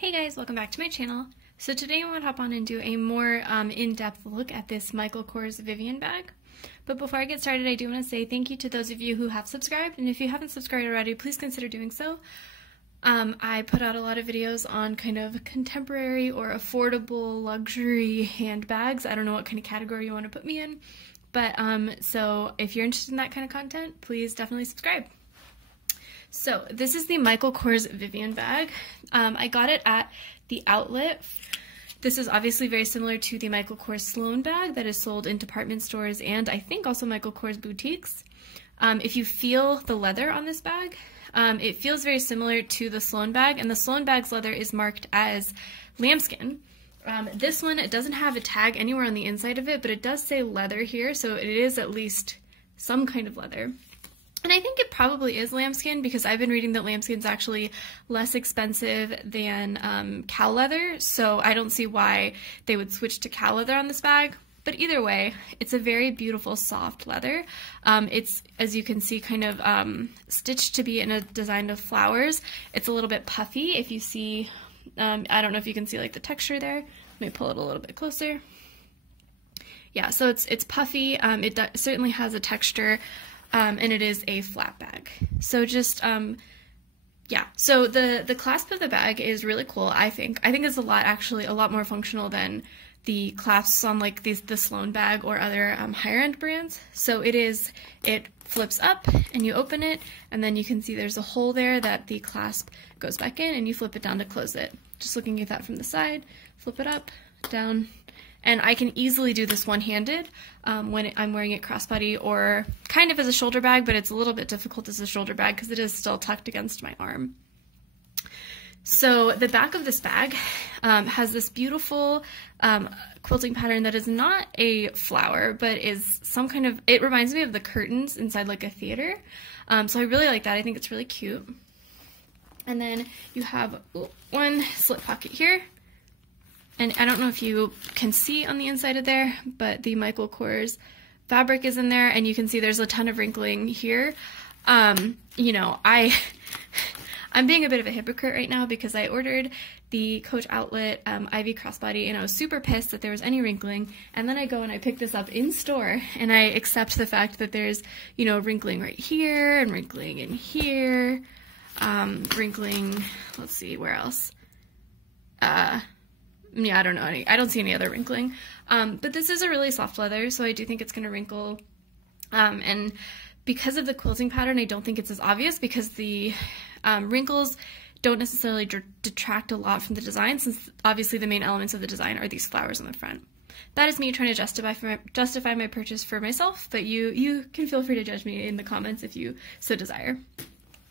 Hey guys, welcome back to my channel. So today I want to hop on and do a more in-depth look at this Michael Kors Vivianne bag. But before I get started, I do want to say thank you to those of you who have subscribed, and if you haven't subscribed already, please consider doing so. I put out a lot of videos on kind of contemporary or affordable luxury handbags. I don't know what kind of category you want to put me in, but so if you're interested in that kind of content, please definitely subscribe. So this is the Michael Kors Vivianne bag. I got it at the outlet. This is obviously very similar to the Michael Kors Sloan bag that is sold in department stores and I think also Michael Kors boutiques. If you feel the leather on this bag, it feels very similar to the Sloan bag, and the Sloan bag's leather is marked as lambskin. This one, it doesn't have a tag anywhere on the inside of it, but it does say leather here, so it is at least some kind of leather. And I think it probably is lambskin because I've been reading that lambskin's actually less expensive than cow leather, so I don't see why they would switch to cow leather on this bag. But either way, it's a very beautiful soft leather. It's, as you can see, kind of stitched to be in a design of flowers. It's a little bit puffy if you see, I don't know if you can see like the texture there. Let me pull it a little bit closer. Yeah, so it's puffy. It certainly has a texture. And it is a flat bag. So just, yeah. So the clasp of the bag is really cool, I think. I think it's actually a lot more functional than the clasps on like the Sloan bag or other higher end brands. So it flips up and you open it, and then you can see there's a hole there that the clasp goes back in, and you flip it down to close it. Just looking at that from the side, flip it up, down. And I can easily do this one-handed when I'm wearing it crossbody or kind of as a shoulder bag, but it's a little bit difficult as a shoulder bag because it is still tucked against my arm. So the back of this bag has this beautiful quilting pattern that is not a flower, but is some kind of, it reminds me of the curtains inside like a theater. So I really like that. I think it's really cute. And then you have one slip pocket here. And I don't know if you can see on the inside of there, but the Michael Kors fabric is in there, and you can see there's a ton of wrinkling here. You know, I'm being a bit of a hypocrite right now because I ordered the Coach Outlet Ivy crossbody, and I was super pissed that there was any wrinkling, and then I go and I pick this up in store, and I accept the fact that there's, you know, wrinkling right here, and wrinkling in here, wrinkling, let's see, where else? Yeah, I don't know I don't see any other wrinkling. But this is a really soft leather, so I do think it's going to wrinkle. And because of the quilting pattern, I don't think it's as obvious because the wrinkles don't necessarily detract a lot from the design, since obviously the main elements of the design are these flowers on the front. That is me trying to justify my purchase for myself, but you can feel free to judge me in the comments if you so desire.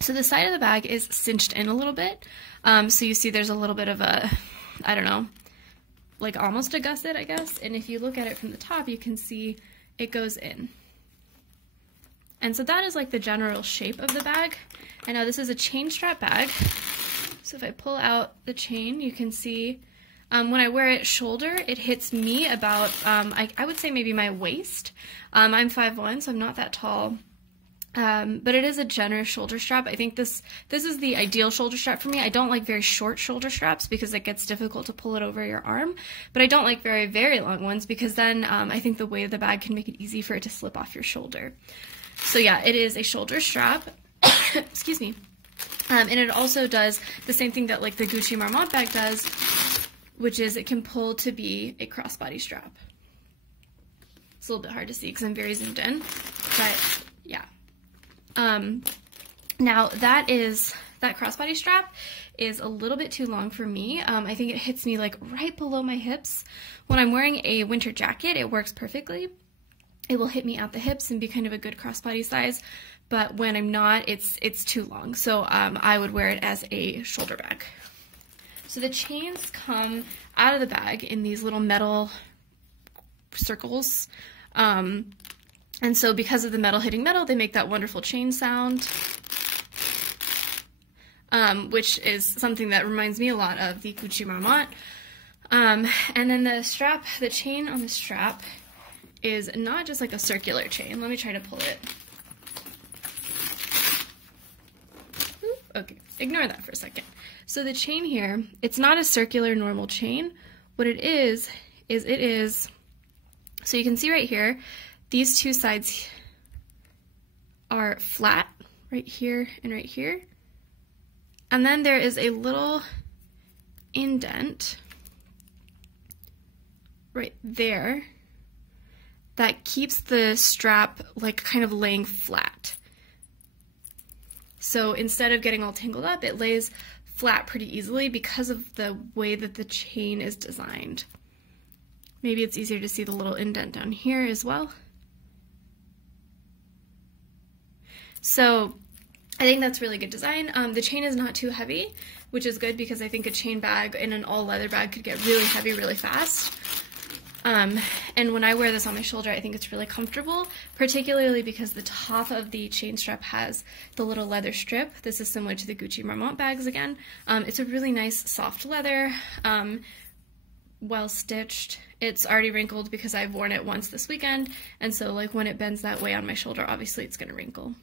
So the side of the bag is cinched in a little bit. So you see there's a little bit of a, I don't know, like almost a gusset, I guess. And if you look at it from the top, you can see it goes in. And so that is like the general shape of the bag. And now this is a chain strap bag. So if I pull out the chain, you can see when I wear it shoulder, it hits me about, I would say maybe my waist. I'm 5'1", so I'm not that tall. But it is a generous shoulder strap. I think this is the ideal shoulder strap for me. I don't like very short shoulder straps because it gets difficult to pull it over your arm, but I don't like very, very long ones because then I think the weight of the bag can make it easy for it to slip off your shoulder. So yeah, it is a shoulder strap, excuse me, and it also does the same thing that like the Gucci Marmont bag does, which is it can pull to be a crossbody strap. It's a little bit hard to see because I'm very zoomed in, but yeah. Now that crossbody strap is a little bit too long for me. I think it hits me like right below my hips. When I'm wearing a winter jacket, it works perfectly. It will hit me at the hips and be kind of a good crossbody size, but when I'm not, it's too long. So, I would wear it as a shoulder bag. So the chains come out of the bag in these little metal circles. And so because of the metal hitting metal, they make that wonderful chain sound, which is something that reminds me a lot of the Gucci Marmont. And then the chain on the strap is not just like a circular chain. Let me try to pull it. Oop, okay. ignore that for a second. So the chain here, it's not a circular normal chain. What it is it is, so you can see right here, these two sides are flat, right here and right here. And then there is a little indent right there that keeps the strap like kind of laying flat. So instead of getting all tangled up, it lays flat pretty easily because of the way that the chain is designed. Maybe it's easier to see the little indent down here as well. So I think that's really good design. The chain is not too heavy, which is good because I think a chain bag in an all leather bag could get really heavy really fast. And when I wear this on my shoulder, I think it's really comfortable, particularly because the top of the chain strap has the little leather strip. This is similar to the Gucci Marmont bags again. It's a really nice soft leather, well stitched. It's already wrinkled because I've worn it once this weekend, and so like when it bends that way on my shoulder, obviously it's gonna wrinkle.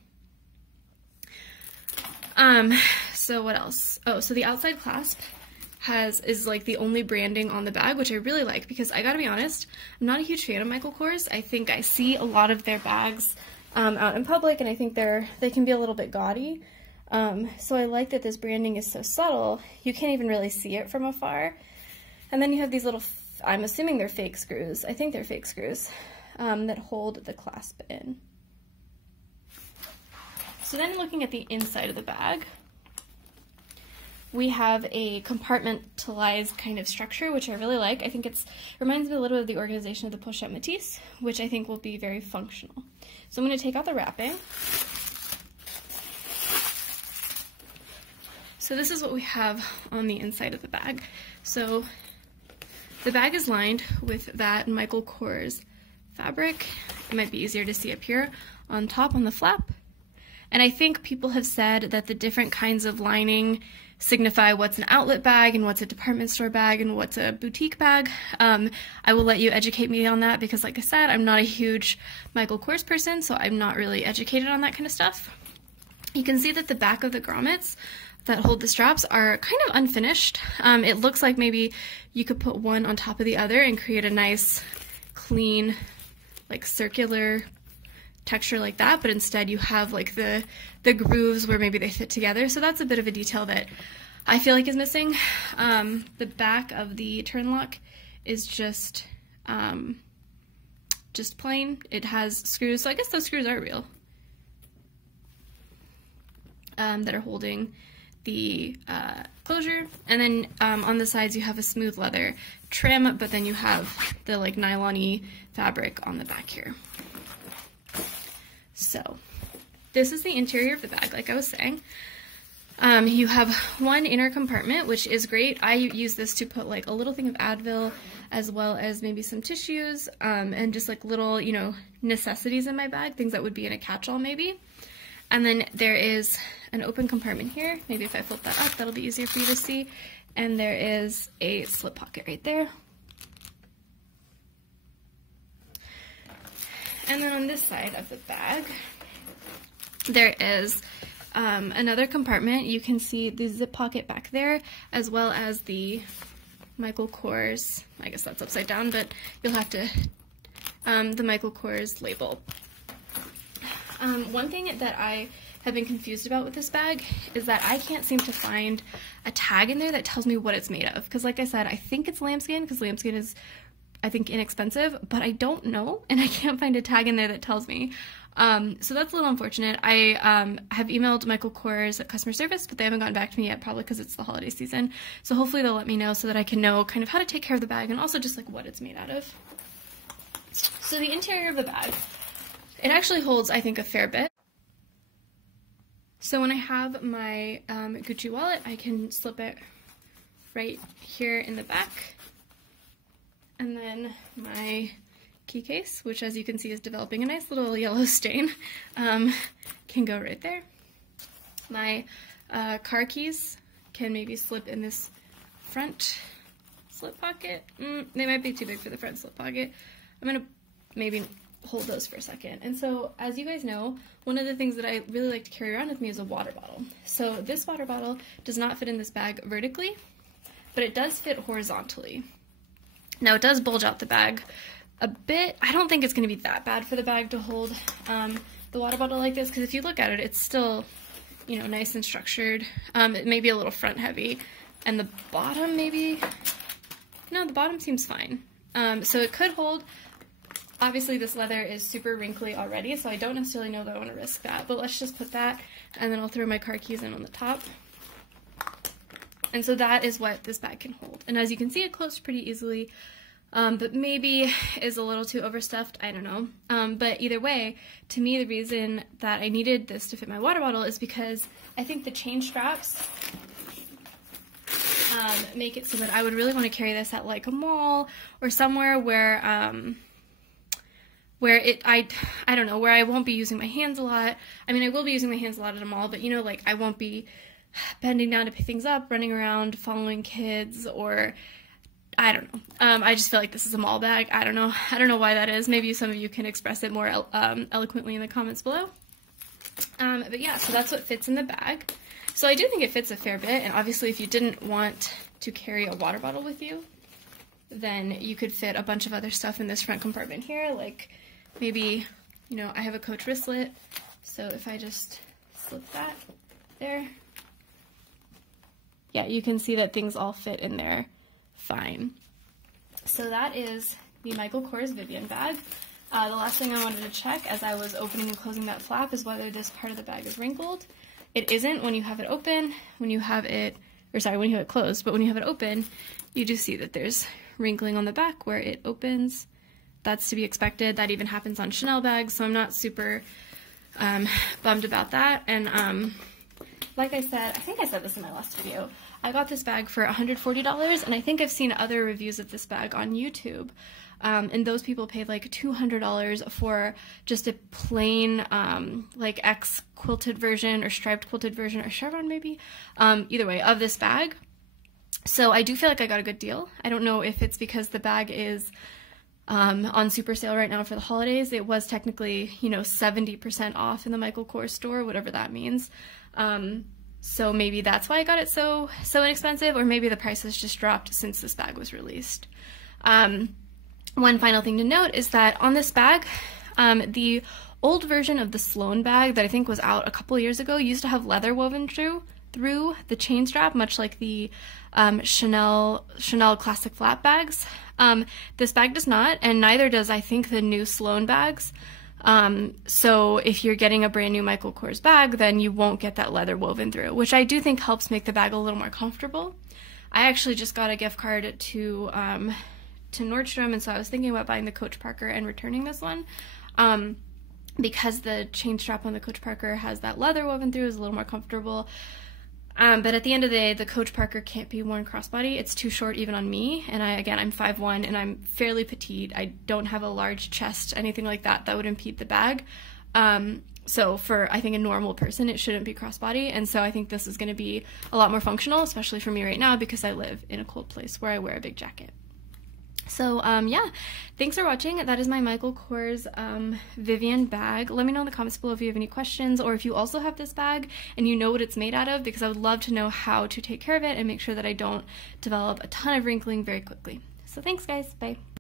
So what else? Oh, so the outside clasp is like the only branding on the bag, which I really like because I gotta be honest, I'm not a huge fan of Michael Kors. I think I see a lot of their bags out in public, and I think they can be a little bit gaudy. So I like that this branding is so subtle, you can't even really see it from afar. And then you have these little, I'm assuming they're fake screws, I think they're fake screws, that hold the clasp in. So then looking at the inside of the bag, we have a compartmentalized kind of structure, which I really like. I think it reminds me a little bit of the organization of the pochette Matisse, which I think will be very functional. So I'm going to take out the wrapping. So this is what we have on the inside of the bag. So the bag is lined with that Michael Kors fabric. It might be easier to see up here on top on the flap. And I think people have said that the different kinds of lining signify what's an outlet bag and what's a department store bag and what's a boutique bag. I will let you educate me on that because, like I said, I'm not a huge Michael Kors person, so I'm not really educated on that kind of stuff. You can see that the back of the grommets that hold the straps are kind of unfinished. It looks like maybe you could put one on top of the other and create a nice, clean, like circular texture like that, but instead you have like the grooves where maybe they fit together. So that's a bit of a detail that I feel like is missing. The back of the turn lock is just plain. It has screws, so I guess those screws are real, that are holding the closure. And then on the sides you have a smooth leather trim, but then you have the like nylon-y fabric on the back here. So this is the interior of the bag, like I was saying. You have one inner compartment, which is great. I use this to put like a little thing of Advil, as well as maybe some tissues, and just like little, you know, necessities in my bag, things that would be in a catch-all maybe. And then there is an open compartment here. Maybe if I flip that up, that'll be easier for you to see. And there is a slip pocket right there. And then on this side of the bag, there is another compartment. You can see the zip pocket back there, as well as the Michael Kors, I guess that's upside down, but you'll have to, the Michael Kors label. One thing that I have been confused about with this bag is that I can't seem to find a tag in there that tells me what it's made of. Because like I said, I think it's lambskin, because lambskin is, I think, inexpensive, but I don't know, and I can't find a tag in there that tells me. So that's a little unfortunate. I have emailed Michael Kors at customer service, but they haven't gotten back to me yet, probably because it's the holiday season. So hopefully they'll let me know so that I can know kind of how to take care of the bag and also just like what it's made out of. So the interior of the bag, it actually holds, I think, a fair bit. So when I have my Gucci wallet, I can slip it right here in the back. And then my key case, which as you can see is developing a nice little yellow stain, can go right there. My car keys can maybe slip in this front slip pocket. They might be too big for the front slip pocket. I'm gonna maybe, hold those for a second. And so, as you guys know, one of the things that I really like to carry around with me is a water bottle. So this water bottle does not fit in this bag vertically, but it does fit horizontally. Now it does bulge out the bag a bit. I don't think it's going to be that bad for the bag to hold the water bottle like this, because if you look at it, it's still, you know, nice and structured. It may be a little front heavy, and the bottom maybe, no, the bottom seems fine. So it could hold. Obviously this leather is super wrinkly already, so I don't necessarily know that I want to risk that, but let's just put that, and then I'll throw my car keys in on the top. And so that is what this bag can hold. And as you can see, it closed pretty easily, but maybe is a little too overstuffed, I don't know. But either way, to me, the reason that I needed this to fit my water bottle is because I think the chain straps make it so that I would really want to carry this at like a mall or somewhere where I don't know, where I won't be using my hands a lot. I mean, I will be using my hands a lot at a mall, but you know, like I won't be bending down to pick things up, running around, following kids, or I don't know. I just feel like this is a mall bag. I don't know why that is. Maybe some of you can express it more eloquently in the comments below. But yeah, so that's what fits in the bag. So I do think it fits a fair bit, and obviously if you didn't want to carry a water bottle with you, then you could fit a bunch of other stuff in this front compartment here, like maybe, you know, I have a Coach wristlet, so if I just slip that there, yeah, you can see that things all fit in there fine. So that is the Michael Kors Vivianne bag. The last thing I wanted to check as I was opening and closing that flap is whether this part of the bag is wrinkled. It isn't when you have it open. When you have it closed, but when you have it open, you do see that there's wrinkling on the back where it opens. That's to be expected. That even happens on Chanel bags, so I'm not super bummed about that. And like I said, I think I said this in my last video, I got this bag for $140, and I think I've seen other reviews of this bag on YouTube. And those people paid like $200 for just a plain like X quilted version or striped quilted version or chevron maybe, either way, of this bag. So I do feel like I got a good deal. I don't know if it's because the bag is on super sale right now for the holidays. It was technically, you know, 70% off in the Michael Kors store, whatever that means. So maybe that's why I got it so inexpensive, or maybe the price has just dropped since this bag was released. One final thing to note is that on this bag, the old version of the Sloan bag that I think was out a couple years ago used to have leather woven through the chain strap, much like the Chanel classic flat bags. This bag does not, and neither does I think the new Sloan bags. So if you're getting a brand new Michael Kors bag, then you won't get that leather woven through, which I do think helps make the bag a little more comfortable. I actually just got a gift card to Nordstrom, and so I was thinking about buying the Coach Parker and returning this one, because the chain strap on the Coach Parker has that leather woven through, is a little more comfortable. But at the end of the day, the Coach Parker can't be worn crossbody. It's too short even on me, and again, I'm 5'1", and I'm fairly petite. I don't have a large chest, anything like that would impede the bag. So for, I think, a normal person, it shouldn't be crossbody, and so I think this is going to be a lot more functional, especially for me right now, because I live in a cold place where I wear a big jacket. So, yeah, thanks for watching. That is my Michael Kors Vivianne bag. Let me know in the comments below if you have any questions, or if you also have this bag and you know what it's made out of, because I would love to know how to take care of it and make sure that I don't develop a ton of wrinkling very quickly. So thanks, guys. Bye.